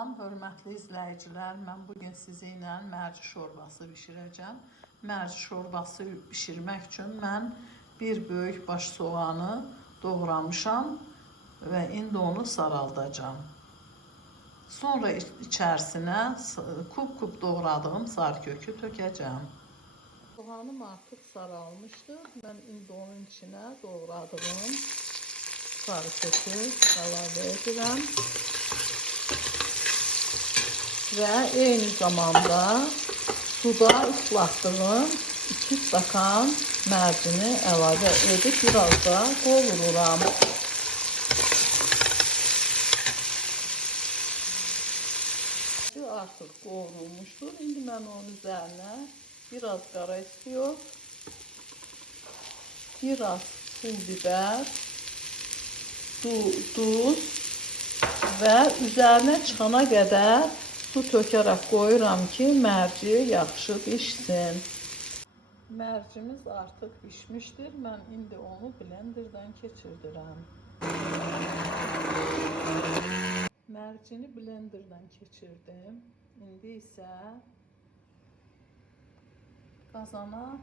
Salam, hörmətli izləyicilər. Mən bugün sizinlə mərci şorbası bişirəcəm. Mərci şorbası bişirmək üçün mən bir böyük baş soğanı doğramışam və indi onu saraldacağım. Sonra içərisinə kub-kub doğradığım sarıkökü tökəcəm. Soğanım artıq saralmışdır. Mən indi onun içinə doğradığım sarıkökü əlavə edirəm. Və eyni zamanda suda ıslatdığım 2 stakan mərcini əlavə edib biraz da qovururam. Artıq qovrulmuşdur. İndi mən onun üzərinə biraz qara istiyor, biraz pul biber, duz və üzərinə çıxana qədər su tökərək qoyuram ki, mərci yaxşı pişsin. Mərcimiz artıq pişmişdir. Mən indi onu blenderdan keçirdirəm. Mərcini blenderdan keçirdim. İndi isə qazana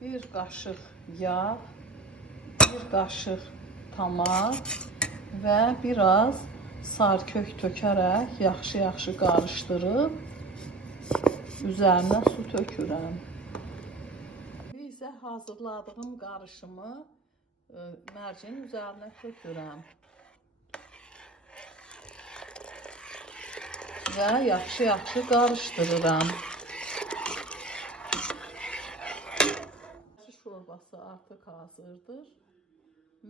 bir qaşıq yağ, bir qaşıq tomat və biraz sarkök tökərək yaxşı qarışdırıb üzərinə su tökürəm. İndi isə hazırladığım qarışımı mərcinin üzərinə tökürəm və yaxşı qarışdırıram. Şorbası artıq hazırdır.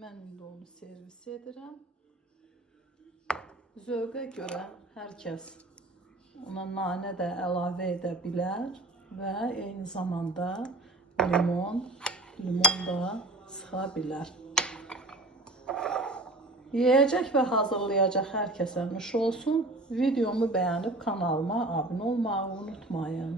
Mən indi onu servis edirəm. Zövqə görə hər kəs ona nanə də əlavə edə bilər və eyni zamanda limon da sıxa bilər. Yeyəcək və hazırlayacaq hər kəsə nuş olsun. Videomu bəyənib kanalıma abunə olmağı unutmayın.